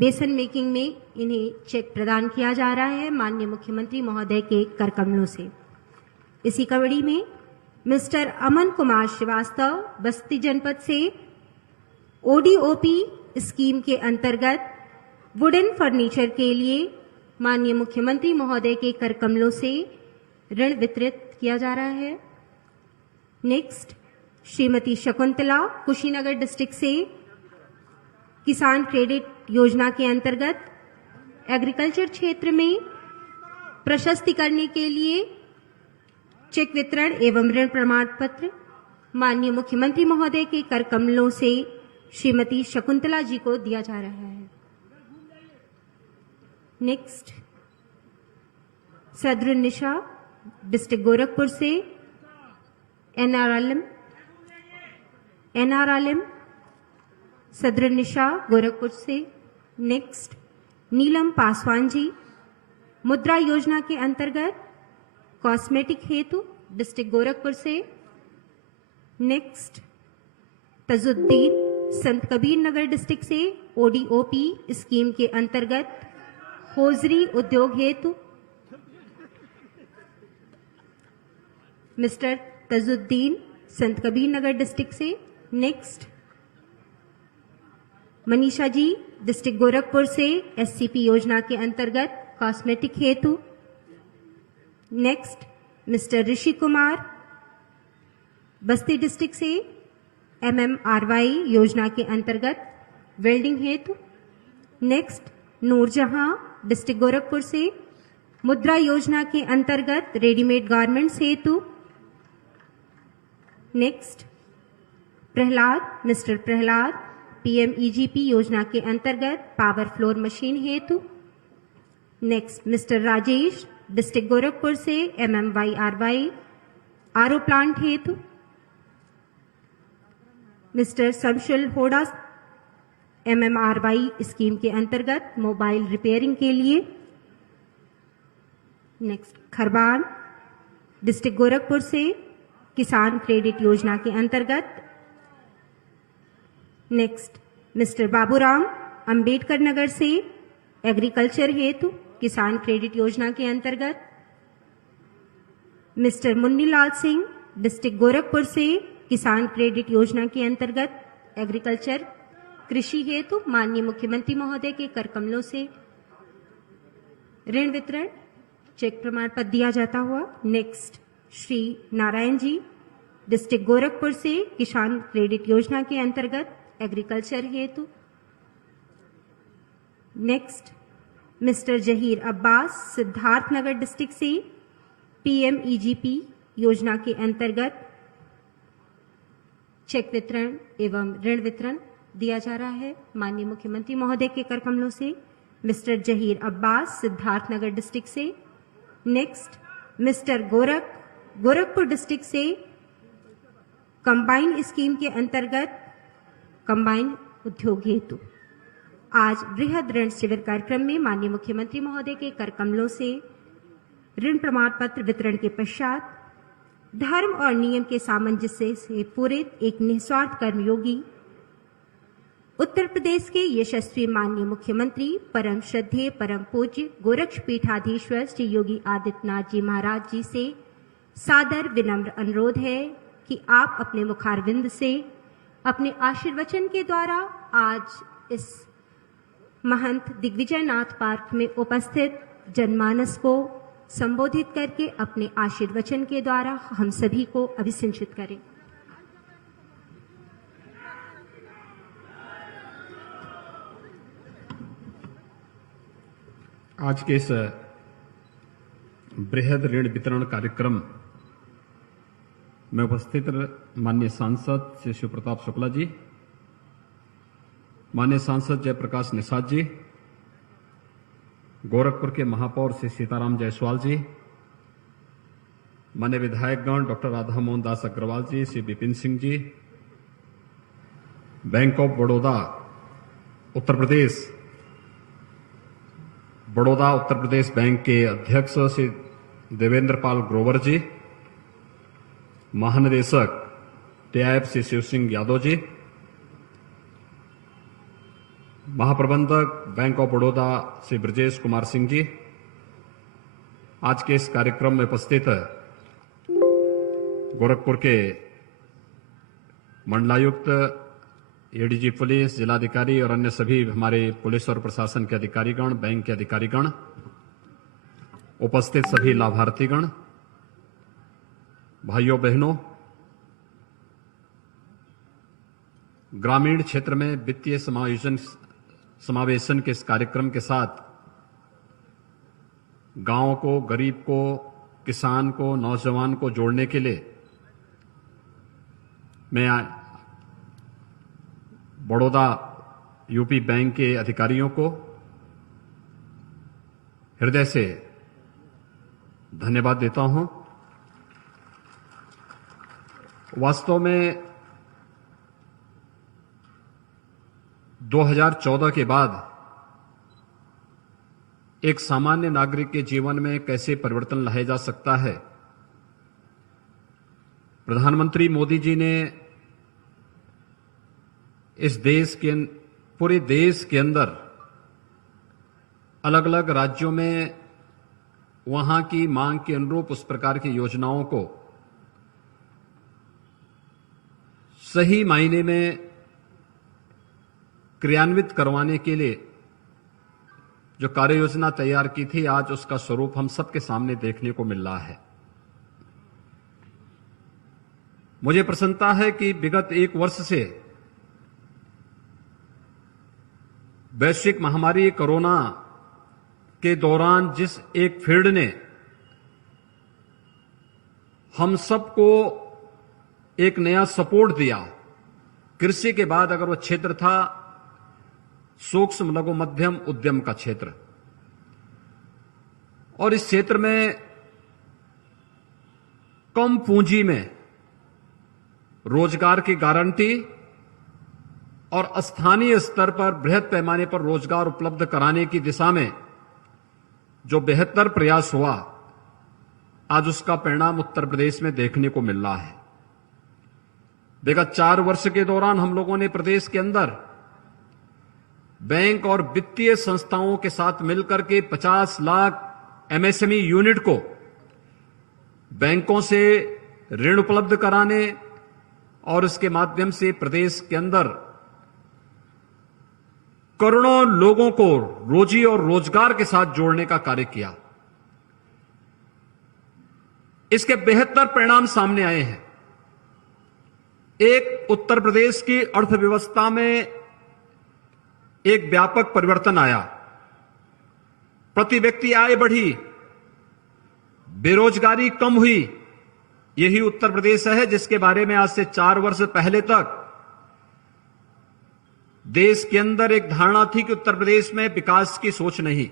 बेसन मेकिंग में इन्हें चेक प्रदान किया जा रहा है माननीय मुख्यमंत्री महोदय के कर कमलों से। इसी कड़ी में मिस्टर अमन कुमार श्रीवास्तव बस्ती जनपद से ओडीओपी स्कीम के अंतर्गत वुडन फर्नीचर के लिए माननीय मुख्यमंत्री महोदय के कर कमलों से ऋण वितरित किया जा रहा है। नेक्स्ट, श्रीमती शकुंतला कुशीनगर डिस्ट्रिक्ट से किसान क्रेडिट योजना के अंतर्गत एग्रीकल्चर क्षेत्र में प्रशस्ति करने के लिए चेक वितरण एवं ऋण प्रमाण पत्र माननीय मुख्यमंत्री महोदय के कर कमलों से श्रीमती शकुंतला जी को दिया जा रहा है। नेक्स्ट, सदरुन निशा डिस्ट्रिक्ट गोरखपुर से एनआरएलएम सदरुन निशा गोरखपुर से। नेक्स्ट, नीलम पासवान जी मुद्रा योजना के अंतर्गत कॉस्मेटिक हेतु डिस्ट्रिक्ट गोरखपुर से। नेक्स्ट, तजुद्दीन संत कबीर नगर डिस्ट्रिक्ट से ओडीओपी स्कीम के अंतर्गत होजरी उद्योग हेतु मिस्टर तजुद्दीन संत कबीर नगर डिस्ट्रिक्ट से। नेक्स्ट, मनीषा जी डिस्ट्रिक्ट गोरखपुर से एससीपी योजना के अंतर्गत कॉस्मेटिक हेतु। नेक्स्ट, मिस्टर ऋषि कुमार बस्ती डिस्ट्रिक्ट से एमएमआरवाई योजना के अंतर्गत वेल्डिंग हेतु। नेक्स्ट, नूरजहां डिस्ट्रिक्ट गोरखपुर से मुद्रा योजना के अंतर्गत रेडीमेड गारमेंट्स हेतु। नेक्स्ट, मिस्टर प्रहलाद पीएमईजीपी योजना के अंतर्गत पावर फ्लोर मशीन हेतु। Next, mister Rajesh district Gorakhpur से एमएमवाईआरवाई आरओ प्लांट हेतु। मिस्टर शमशुल होड़ा एमएमआरवाई स्कीम के अंतर्गत मोबाइल रिपेयरिंग के लिए। नेक्स्ट, खरबान डिस्ट्रिक्ट गोरखपुर से किसान क्रेडिट योजना के अंतर्गत। नेक्स्ट, मिस्टर बाबूराम अंबेडकर नगर से एग्रीकल्चर हेतु किसान क्रेडिट योजना के अंतर्गत। मिस्टर मुन्नीलाल सिंह डिस्ट्रिक्ट गोरखपुर से किसान क्रेडिट योजना के अंतर्गत एग्रीकल्चर कृषि हेतु माननीय मुख्यमंत्री महोदय के कर कमलों से ऋण वितरण चेक प्रमाण पत्र दिया जाता हुआ। नेक्स्ट, श्री नारायण जी डिस्ट्रिक्ट गोरखपुर से किसान क्रेडिट योजना के अंतर्गत एग्रीकल्चर हेतु। Next, mister Zaheer Abbas Siddharthnagar district से पीएमईजीपी योजना के अंतर्गत चेक वितरण एवं ऋण वितरण दिया जा रहा है माननीय मुख्यमंत्री महोदय के कर कमलों से मिस्टर जहीर अब्बास सिद्धार्थनगर डिस्ट्रिक्ट से। नेक्स्ट, मिस्टर गोरखपुर डिस्ट्रिक्ट से कंबाइन स्कीम के अंतर्गत कंबाइन उद्योग हेतु आज बृहद ऋण शिविर कार्यक्रम में माननीय मुख्यमंत्री महोदय के कर कमलों से ऋण प्रमाण पत्र वितरण के पश्चात धर्म और नियम के सामंजस्य से पूरित एक निस्वार्थ कर्मयोगी उत्तर प्रदेश के यशस्वी माननीय मुख्यमंत्री परम श्रद्धेय परम पूज्य गोरक्षपीठाधीश्वर श्री योगी आदित्यनाथ जी महाराज जी से सादर विनम्र अनुरोध है कि आप अपने मुखारविंद से अपने आशीर्वचन के द्वारा आज इस महंत दिग्विजयनाथ पार्क में उपस्थित जनमानस को संबोधित करके अपने आशीर्वचन के द्वारा हम सभी को अभिसिंचित करें। आज के इस बृहद ऋण वितरण कार्यक्रम में उपस्थित माननीय सांसद श्री शिव प्रताप शुक्ला जी, माननीय सांसद जयप्रकाश निषाद जी, गोरखपुर के महापौर श्री सीताराम जायसवाल जी, माननीय विधायकगण doctor Radha Mohan Das Agrawal ji, Shri Vipin Singh ji, Bank of Baroda Uttar Pradesh bank के अध्यक्ष श्री देवेंद्र पाल ग्रोवर जी, महानिदेशक टीआईएफ श्री शिव सिंह यादव जी, महाप्रबंधक बैंक ऑफ बड़ौदा श्री ब्रजेश कुमार सिंह जी, आज के इस कार्यक्रम में उपस्थित गोरखपुर के मंडलायुक्त, एडीजी पुलिस, जिलाधिकारी और अन्य सभी हमारे पुलिस और प्रशासन के अधिकारीगण, बैंक के अधिकारीगण, उपस्थित सभी लाभार्थीगण, भाइयों बहनों, ग्रामीण क्षेत्र में वित्तीय समावेशन के इस कार्यक्रम के साथ गांव को, गरीब को, किसान को, नौजवान को जोड़ने के लिए मैं बड़ौदा यूपी बैंक के अधिकारियों को हृदय से धन्यवाद देता हूं। वास्तव में 2014 के बाद एक सामान्य नागरिक के जीवन में कैसे परिवर्तन लाया जा सकता है, प्रधानमंत्री मोदी जी ने इस पूरे देश के अंदर अलग अलग राज्यों में वहां की मांग के अनुरूप उस प्रकार की योजनाओं को सही मायने में क्रियान्वित करवाने के लिए जो कार्य योजना तैयार की थी, आज उसका स्वरूप हम सबके सामने देखने को मिल रहा है। मुझे प्रसन्नता है कि विगत एक वर्ष से वैश्विक महामारी कोरोना के दौरान जिस एक फील्ड ने हम सबको एक नया सपोर्ट दिया, कृषि के बाद अगर वो क्षेत्र था सूक्ष्म लघु मध्यम उद्यम का क्षेत्र, और इस क्षेत्र में कम पूंजी में रोजगार की गारंटी और स्थानीय स्तर पर बृहद पैमाने पर रोजगार उपलब्ध कराने की दिशा में जो बेहतर प्रयास हुआ, आज उसका परिणाम उत्तर प्रदेश में देखने को मिल रहा है। विगत 4 वर्ष के दौरान हम लोगों ने प्रदेश के अंदर बैंक और वित्तीय संस्थाओं के साथ मिलकर के 50 लाख एमएसएमई यूनिट को बैंकों से ऋण उपलब्ध कराने और इसके माध्यम से प्रदेश के अंदर करोड़ों लोगों को रोजी और रोजगार के साथ जोड़ने का कार्य किया। इसके बेहतर परिणाम सामने आए हैं। एक, उत्तर प्रदेश की अर्थव्यवस्था में एक व्यापक परिवर्तन आया, प्रति व्यक्ति आय बढ़ी, बेरोजगारी कम हुई। यही उत्तर प्रदेश है जिसके बारे में आज से 4 वर्ष पहले तक देश के अंदर एक धारणा थी कि उत्तर प्रदेश में विकास की सोच नहीं।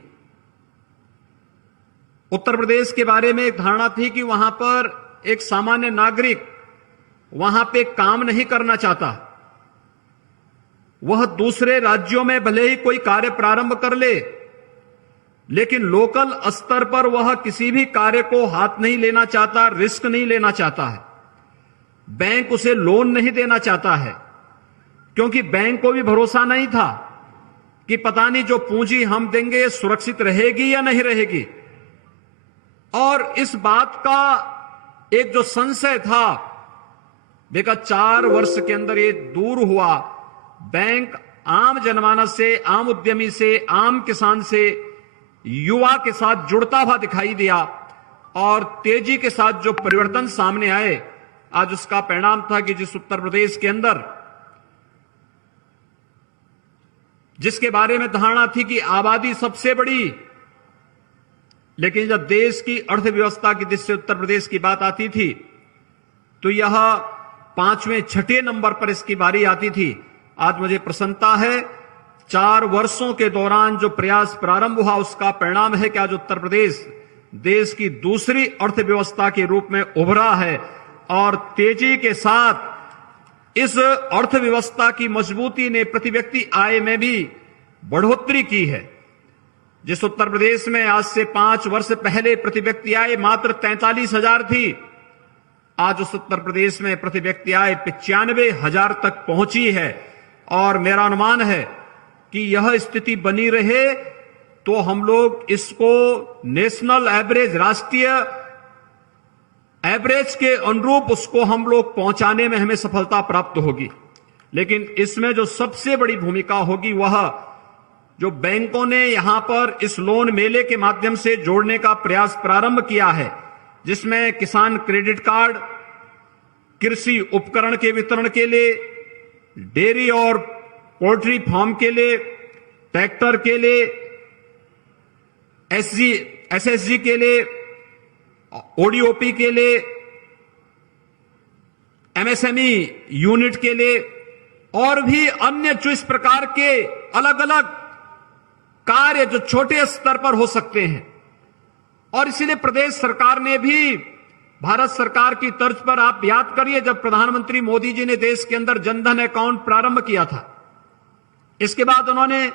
उत्तर प्रदेश के बारे में एक धारणा थी कि वहां पर एक सामान्य नागरिक वहां पे काम नहीं करना चाहता, वह दूसरे राज्यों में भले ही कोई कार्य प्रारंभ कर ले, लेकिन लोकल स्तर पर वह किसी भी कार्य को हाथ नहीं लेना चाहता, रिस्क नहीं लेना चाहता है। बैंक उसे लोन नहीं देना चाहता है, क्योंकि बैंक को भी भरोसा नहीं था कि पता नहीं जो पूंजी हम देंगे सुरक्षित रहेगी या नहीं रहेगी। और इस बात का एक जो संशय था, विगत 4 वर्ष के अंदर ये दूर हुआ। बैंक आम जनमानस से, आम उद्यमी से, आम किसान से, युवा के साथ जुड़ता हुआ दिखाई दिया और तेजी के साथ जो परिवर्तन सामने आए, आज उसका परिणाम था कि जिस उत्तर प्रदेश के अंदर, जिसके बारे में धारणा थी कि आबादी सबसे बड़ी, लेकिन जब देश की अर्थव्यवस्था की दृष्टि से उत्तर प्रदेश की बात आती थी तो यह 5वें 6ठे नंबर पर इसकी बारी आती थी। आज मुझे प्रसन्नता है, 4 वर्षों के दौरान जो प्रयास प्रारंभ हुआ उसका परिणाम है कि आज उत्तर प्रदेश देश की दूसरी अर्थव्यवस्था के रूप में उभरा है और तेजी के साथ इस अर्थव्यवस्था की मजबूती ने प्रति व्यक्ति आय में भी बढ़ोतरी की है। जिस उत्तर प्रदेश में आज से 5 वर्ष पहले प्रति व्यक्ति आय मात्र 43,000 थी, आज उस उत्तर प्रदेश में प्रति व्यक्ति आय 95,000 तक पहुंची है। और मेरा अनुमान है कि यह स्थिति बनी रहे तो हम लोग इसको नेशनल एवरेज, राष्ट्रीय एवरेज के अनुरूप उसको हम लोग पहुंचाने में हमें सफलता प्राप्त होगी। लेकिन इसमें जो सबसे बड़ी भूमिका होगी वह जो बैंकों ने यहां पर इस लोन मेले के माध्यम से जोड़ने का प्रयास प्रारंभ किया है, जिसमें किसान क्रेडिट कार्ड, कृषि उपकरण के वितरण के लिए, डेयरी और पोल्ट्री फार्म के लिए, ट्रैक्टर के लिए, एसएसजी के लिए, ओडीओपी के लिए, एमएसएमई यूनिट के लिए और भी अन्य जो इस प्रकार के अलग अलग कार्य जो छोटे स्तर पर हो सकते हैं। और इसीलिए प्रदेश सरकार ने भी भारत सरकार की तर्ज पर, आप याद करिए जब प्रधानमंत्री मोदी जी ने देश के अंदर जनधन अकाउंट प्रारंभ किया था, इसके बाद उन्होंने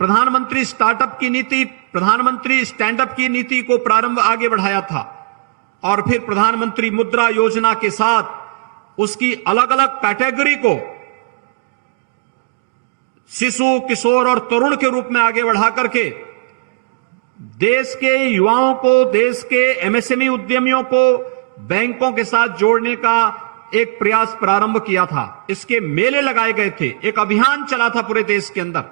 प्रधानमंत्री स्टार्टअप की नीति, प्रधानमंत्री स्टैंडअप की नीति को प्रारंभ आगे बढ़ाया था और फिर प्रधानमंत्री मुद्रा योजना के साथ उसकी अलग अलग कैटेगरी को शिशु, किशोर और तरुण के रूप में आगे बढ़ा करके देश के युवाओं को, देश के एमएसएमई उद्यमियों को बैंकों के साथ जोड़ने का एक प्रयास प्रारंभ किया था। इसके मेले लगाए गए थे, एक अभियान चला था पूरे देश के अंदर।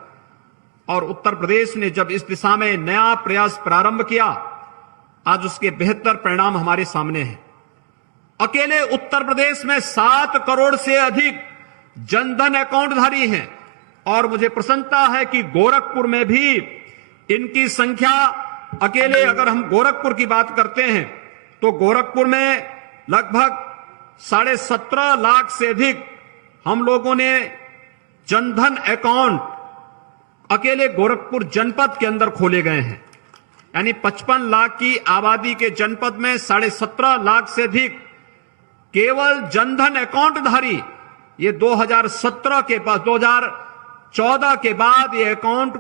और उत्तर प्रदेश ने जब इस दिशा में नया प्रयास प्रारंभ किया, आज उसके बेहतर परिणाम हमारे सामने हैं। अकेले उत्तर प्रदेश में 7 करोड़ से अधिक जनधन अकाउंट धारी हैं और मुझे प्रसन्नता है कि गोरखपुर में भी इनकी संख्या, अकेले अगर हम गोरखपुर की बात करते हैं तो गोरखपुर में लगभग 17.5 लाख से अधिक हम लोगों ने जनधन अकाउंट अकेले गोरखपुर जनपद के अंदर खोले गए हैं। यानी 55 लाख की आबादी के जनपद में 17.5 लाख से अधिक केवल जनधन अकाउंट धारी, ये 2017 के बाद 2014 के बाद ये अकाउंट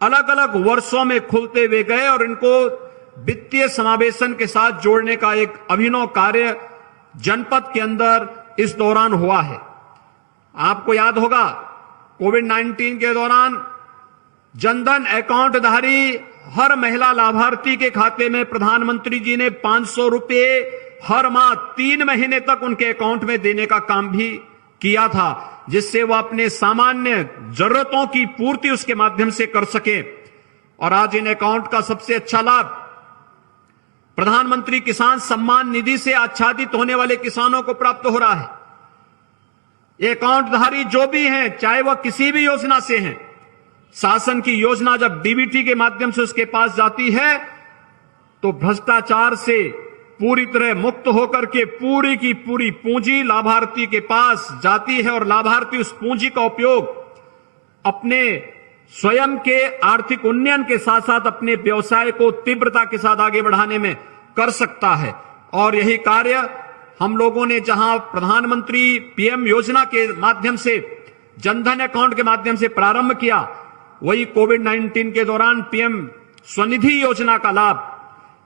अलग अलग वर्षों में खुलते हुए गए और इनको वित्तीय समावेशन के साथ जोड़ने का एक अभिनव कार्य जनपद के अंदर इस दौरान हुआ है। आपको याद होगा कोविड-19 के दौरान जनधन अकाउंट धारी हर महिला लाभार्थी के खाते में प्रधानमंत्री जी ने 500 रुपए हर माह 3 महीने तक उनके अकाउंट में देने का काम भी किया था, जिससे वह अपने सामान्य जरूरतों की पूर्ति उसके माध्यम से कर सके। और आज इन अकाउंट का सबसे अच्छा लाभ प्रधानमंत्री किसान सम्मान निधि से आच्छादित होने वाले किसानों को प्राप्त हो रहा है। ये अकाउंट धारी जो भी हैं, चाहे वह किसी भी योजना से हैं, शासन की योजना जब डीबीटी के माध्यम से उसके पास जाती है तो भ्रष्टाचार से पूरी तरह मुक्त होकर के पूरी की पूरी पूंजी लाभार्थी के पास जाती है और लाभार्थी उस पूंजी का उपयोग अपने स्वयं के आर्थिक उन्नयन के साथ साथ अपने व्यवसाय को तीव्रता के साथ आगे बढ़ाने में कर सकता है। और यही कार्य हम लोगों ने जहां प्रधानमंत्री पीएम योजना के माध्यम से जनधन अकाउंट के माध्यम से प्रारंभ किया, वही कोविड-19 के दौरान पीएम स्वनिधि योजना का लाभ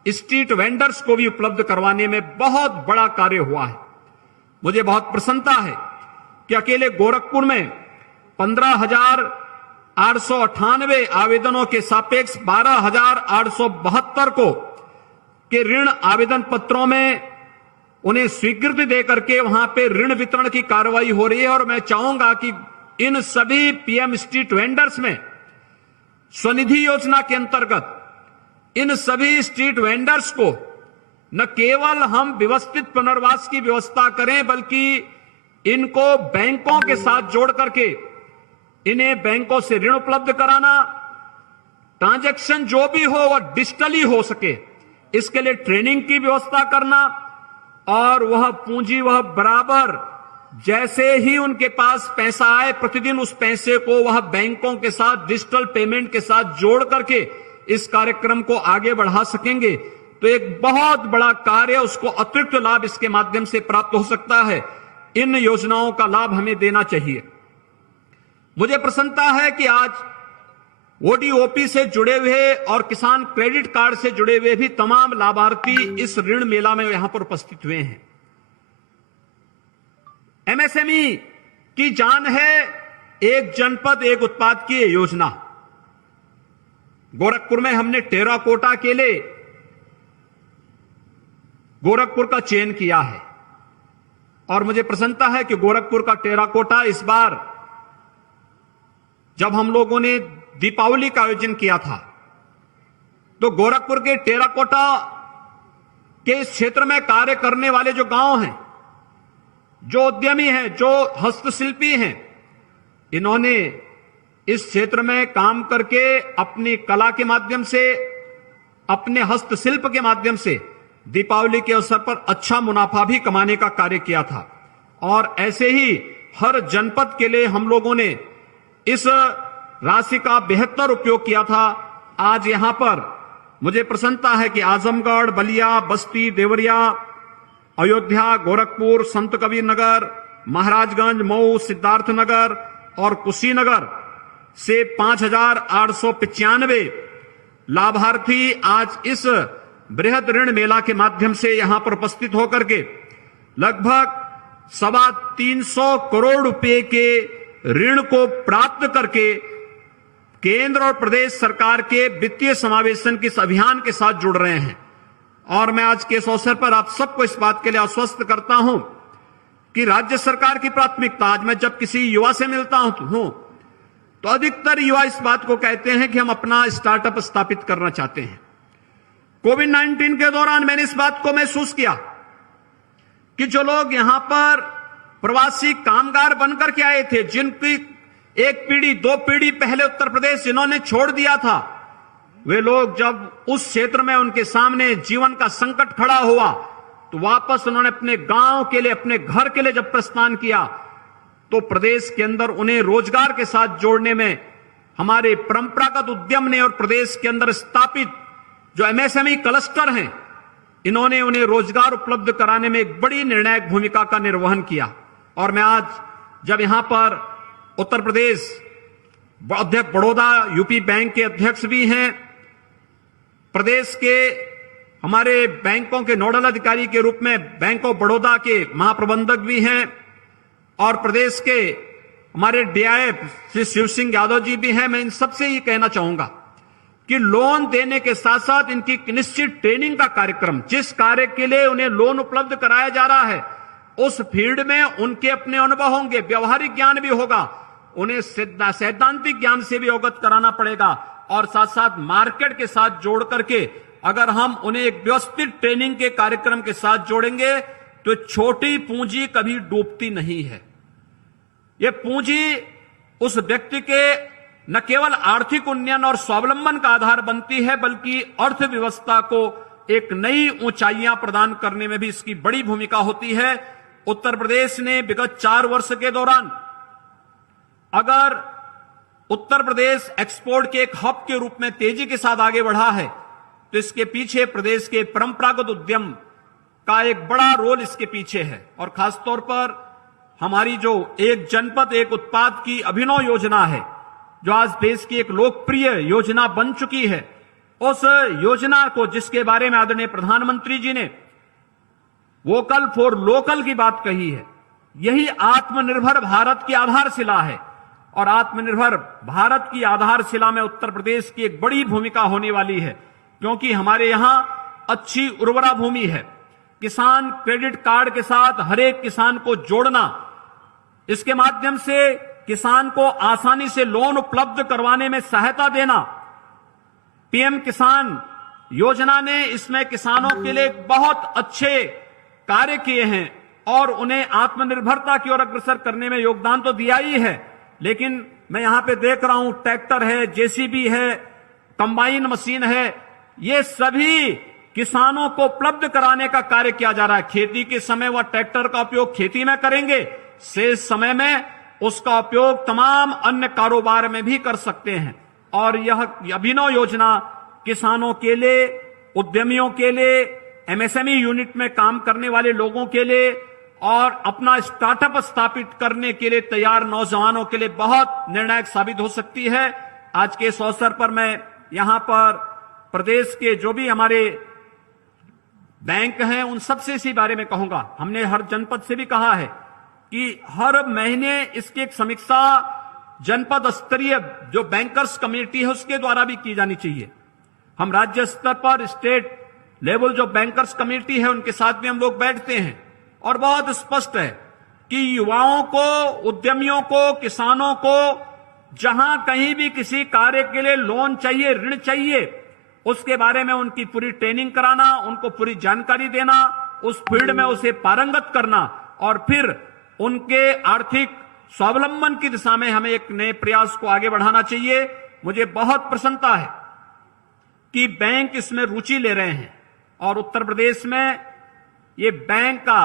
स्ट्रीट वेंडर्स को भी उपलब्ध करवाने में बहुत बड़ा कार्य हुआ है। मुझे बहुत प्रसन्नता है कि अकेले गोरखपुर में 15,898 आवेदनों के सापेक्ष 12,872 को के ऋण आवेदन पत्रों में उन्हें स्वीकृति देकर के वहां पे ऋण वितरण की कार्रवाई हो रही है। और मैं चाहूंगा कि इन सभी पीएम स्ट्रीट वेंडर्स में स्वनिधि योजना के अंतर्गत इन सभी स्ट्रीट वेंडर्स को न केवल हम व्यवस्थित पुनर्वास की व्यवस्था करें, बल्कि इनको बैंकों के साथ जोड़ करके इन्हें बैंकों से ऋण उपलब्ध कराना, ट्रांजैक्शन जो भी हो वह डिजिटली हो सके, इसके लिए ट्रेनिंग की व्यवस्था करना और वह पूंजी वह बराबर जैसे ही उनके पास पैसा आए प्रतिदिन उस पैसे को वह बैंकों के साथ डिजिटल पेमेंट के साथ जोड़ करके इस कार्यक्रम को आगे बढ़ा सकेंगे तो एक बहुत बड़ा कार्य, उसको अतिरिक्त लाभ इसके माध्यम से प्राप्त हो सकता है। इन योजनाओं का लाभ हमें देना चाहिए। मुझे प्रसन्नता है कि आज ओडीओपी से जुड़े हुए और किसान क्रेडिट कार्ड से जुड़े हुए भी तमाम लाभार्थी इस ऋण मेला में यहां पर उपस्थित हुए हैं। एमएसएमई की जान है एक जनपद एक उत्पाद की योजना, गोरखपुर में हमने टेराकोटा के लिए गोरखपुर का चयन किया है और मुझे प्रसन्नता है कि गोरखपुर का टेराकोटा इस बार जब हम लोगों ने दीपावली का आयोजन किया था तो गोरखपुर के टेराकोटा के इस क्षेत्र में कार्य करने वाले जो गांव हैं, जो उद्यमी हैं, जो हस्तशिल्पी हैं, इन्होंने इस क्षेत्र में काम करके अपनी कला के माध्यम से, अपने हस्तशिल्प के माध्यम से दीपावली के अवसर पर अच्छा मुनाफा भी कमाने का कार्य किया था। और ऐसे ही हर जनपद के लिए हम लोगों ने इस राशि का बेहतर उपयोग किया था। आज यहां पर मुझे प्रसन्नता है कि आजमगढ़, बलिया, बस्ती, देवरिया, अयोध्या, गोरखपुर, संत कबीर नगर, महाराजगंज, मऊ, सिद्धार्थनगर और कुशीनगर से 5,895 लाभार्थी आज इस बृहद ऋण मेला के माध्यम से यहां पर उपस्थित होकर के लगभग 325 करोड़ रुपए के ऋण को प्राप्त करके केंद्र और प्रदेश सरकार के वित्तीय समावेशन के इस अभियान के साथ जुड़ रहे हैं। और मैं आज के इस अवसर पर आप सबको इस बात के लिए आश्वस्त करता हूं कि राज्य सरकार की प्राथमिकता, आज मैं जब किसी युवा से मिलता हूं तो अधिकतर युवा इस बात को कहते हैं कि हम अपना स्टार्टअप स्थापित करना चाहते हैं। कोविड-19 के दौरान मैंने इस बात को महसूस किया कि जो लोग यहां पर प्रवासी कामगार बनकर के आए थे, जिनकी एक पीढ़ी, दो पीढ़ी पहले उत्तर प्रदेश जिन्होंने छोड़ दिया था, वे लोग जब उस क्षेत्र में उनके सामने जीवन का संकट खड़ा हुआ तो वापस उन्होंने अपने गांव के लिए, अपने घर के लिए जब प्रस्थान किया तो प्रदेश के अंदर उन्हें रोजगार के साथ जोड़ने में हमारे परंपरागत उद्यम ने और प्रदेश के अंदर स्थापित जो एमएसएमई क्लस्टर हैं, इन्होंने उन्हें रोजगार उपलब्ध कराने में एक बड़ी निर्णायक भूमिका का निर्वहन किया। और मैं आज जब यहां पर उत्तर प्रदेश अध्यक्ष, बड़ौदा यूपी बैंक के अध्यक्ष भी हैं, प्रदेश के हमारे बैंकों के नोडल अधिकारी के रूप में बैंक ऑफ बड़ौदा के महाप्रबंधक भी हैं और प्रदेश के हमारे डीआईएफ श्री शिव सिंह यादव जी भी हैं, मैं इन सबसे ये कहना चाहूंगा कि लोन देने के साथ साथ इनकी निश्चित ट्रेनिंग का कार्यक्रम, जिस कार्य के लिए उन्हें लोन उपलब्ध कराया जा रहा है उस फील्ड में उनके अपने अनुभव होंगे, व्यवहारिक ज्ञान भी होगा, उन्हें सैद्धांतिक ज्ञान से भी अवगत कराना पड़ेगा और साथ साथ मार्केट के साथ जोड़ करके अगर हम उन्हें एक व्यवस्थित ट्रेनिंग के कार्यक्रम के साथ जोड़ेंगे तो छोटी पूंजी कभी डूबती नहीं है। यह पूंजी उस व्यक्ति के न केवल आर्थिक उन्नयन और स्वावलंबन का आधार बनती है बल्कि अर्थव्यवस्था को एक नई ऊंचाइयां प्रदान करने में भी इसकी बड़ी भूमिका होती है। उत्तर प्रदेश ने विगत 4 वर्ष के दौरान अगर उत्तर प्रदेश एक्सपोर्ट के एक हब के रूप में तेजी के साथ आगे बढ़ा है तो इसके पीछे प्रदेश के परंपरागत उद्यम का एक बड़ा रोल इसके पीछे है। और खासतौर पर हमारी जो एक जनपद एक उत्पाद की अभिनव योजना है, जो आज देश की एक लोकप्रिय योजना बन चुकी है, उस योजना को, जिसके बारे में आदरणीय प्रधानमंत्री जी ने वोकल फॉर लोकल की बात कही है, यही आत्मनिर्भर भारत की आधारशिला है। और आत्मनिर्भर भारत की आधारशिला में उत्तर प्रदेश की एक बड़ी भूमिका होने वाली है, क्योंकि हमारे यहां अच्छी उर्वरा भूमि है। किसान क्रेडिट कार्ड के साथ हर एक किसान को जोड़ना, इसके माध्यम से किसान को आसानी से लोन उपलब्ध करवाने में सहायता देना, पीएम किसान योजना ने इसमें किसानों के लिए बहुत अच्छे कार्य किए हैं और उन्हें आत्मनिर्भरता की ओर अग्रसर करने में योगदान तो दिया ही है। लेकिन मैं यहां पे देख रहा हूं ट्रैक्टर है, जेसीबी है, कंबाइन मशीन है, ये सभी किसानों को उपलब्ध कराने का कार्य किया जा रहा है। खेती के समय वह ट्रैक्टर का उपयोग खेती में करेंगे, शेष समय में उसका उपयोग तमाम अन्य कारोबार में भी कर सकते हैं। और यह अभिनव योजना किसानों के लिए, उद्यमियों के लिए, एमएसएमई यूनिट में काम करने वाले लोगों के लिए और अपना स्टार्टअप स्थापित करने के लिए तैयार नौजवानों के लिए बहुत निर्णायक साबित हो सकती है। आज के इस अवसर पर मैं यहां पर प्रदेश के जो भी हमारे बैंक हैं उन सबसे इसी बारे में कहूंगा। हमने हर जनपद से भी कहा है कि हर महीने इसकी एक समीक्षा जनपद स्तरीय जो बैंकर्स कमेटी है उसके द्वारा भी की जानी चाहिए। हम राज्य स्तर पर स्टेट लेवल जो बैंकर्स कमेटी है उनके साथ भी हम लोग बैठते हैं और बहुत स्पष्ट है कि युवाओं को, उद्यमियों को, किसानों को जहां कहीं भी किसी कार्य के लिए लोन चाहिए, ऋण चाहिए, उसके बारे में उनकी पूरी ट्रेनिंग कराना, उनको पूरी जानकारी देना, उस फील्ड में उसे पारंगत करना और फिर उनके आर्थिक स्वावलंबन की दिशा में हमें एक नए प्रयास को आगे बढ़ाना चाहिए। मुझे बहुत प्रसन्नता है कि बैंक इसमें रुचि ले रहे हैं और उत्तर प्रदेश में ये बैंक का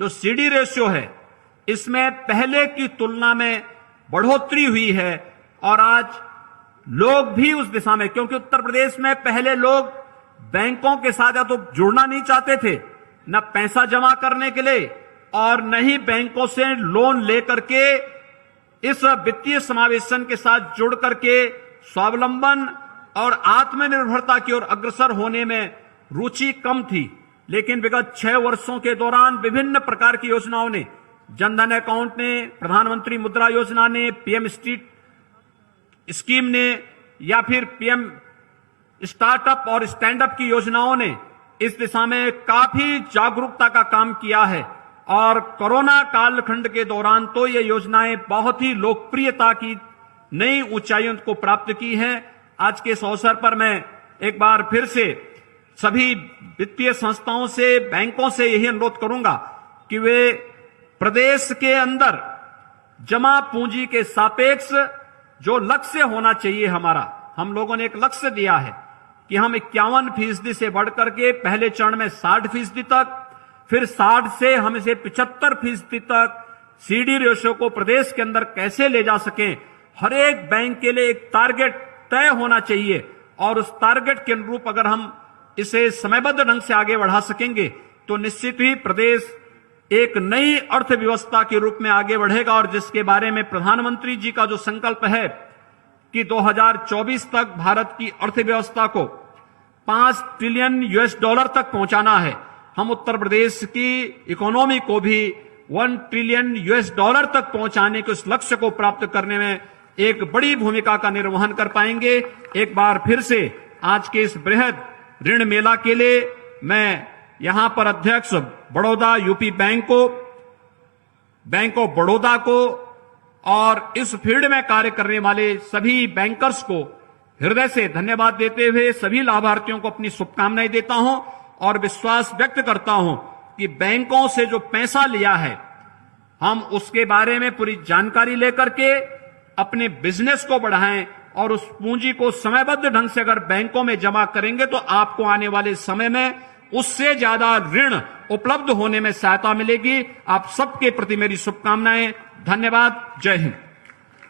जो सीडी रेशियो है इसमें पहले की तुलना में बढ़ोतरी हुई है और आज लोग भी उस दिशा में, क्योंकि उत्तर प्रदेश में पहले लोग बैंकों के साथ या तो जुड़ना नहीं चाहते थे, न पैसा जमा करने के लिए और न ही बैंकों से लोन लेकर के इस वित्तीय समावेशन के साथ जुड़ करके स्वावलंबन और आत्मनिर्भरता की ओर अग्रसर होने में रुचि कम थी। लेकिन विगत 6 वर्षों के दौरान विभिन्न प्रकार की योजनाओं ने, जनधन अकाउंट ने, प्रधानमंत्री मुद्रा योजना ने, पीएम स्ट्रीट स्कीम ने या फिर पीएम स्टार्टअप और स्टैंडअप की योजनाओं ने इस दिशा में काफी जागरूकता का काम किया है और कोरोना कालखंड के दौरान तो ये योजनाएं बहुत ही लोकप्रियता की नई ऊंचाइयों को प्राप्त की हैं। आज के इस अवसर पर मैं एक बार फिर से सभी वित्तीय संस्थाओं से, बैंकों से यही अनुरोध करूंगा कि वे प्रदेश के अंदर जमा पूंजी के सापेक्ष जो लक्ष्य होना चाहिए हमारा, हम लोगों ने एक लक्ष्य दिया है कि हम 51% से बढ़कर के पहले चरण में 60% तक, फिर 60 से हम इसे 75% तक सीडी रेशियो को प्रदेश के अंदर कैसे ले जा सकें। हर एक बैंक के लिए एक टारगेट तय होना चाहिए और उस टारगेट के अनुरूप अगर हम इसे समयबद्ध ढंग से आगे बढ़ा सकेंगे तो निश्चित ही प्रदेश एक नई अर्थव्यवस्था के रूप में आगे बढ़ेगा और जिसके बारे में प्रधानमंत्री जी का जो संकल्प है कि 2024 तक भारत की अर्थव्यवस्था को $5 ट्रिलियन तक पहुंचाना है। हम उत्तर प्रदेश की इकोनॉमी को भी $1 ट्रिलियन तक पहुंचाने के उस लक्ष्य को प्राप्त करने में एक बड़ी भूमिका का निर्वहन कर पाएंगे। एक बार फिर से आज के इस बृहद ऋण मेला के लिए मैं यहां पर अध्यक्ष बड़ौदा यूपी बैंक को, बैंक ऑफ बड़ौदा को और इस फील्ड में कार्य करने वाले सभी बैंकर्स को हृदय से धन्यवाद देते हुए सभी लाभार्थियों को अपनी शुभकामनाएं देता हूं और विश्वास व्यक्त करता हूं कि बैंकों से जो पैसा लिया है हम उसके बारे में पूरी जानकारी लेकर के अपने बिजनेस को बढ़ाएं और उस पूंजी को समयबद्ध ढंग से अगर बैंकों में जमा करेंगे तो आपको आने वाले समय में उससे ज्यादा ऋण उपलब्ध होने में सहायता मिलेगी। आप सबके प्रति मेरी शुभकामनाएं। धन्यवाद। जय हिंद।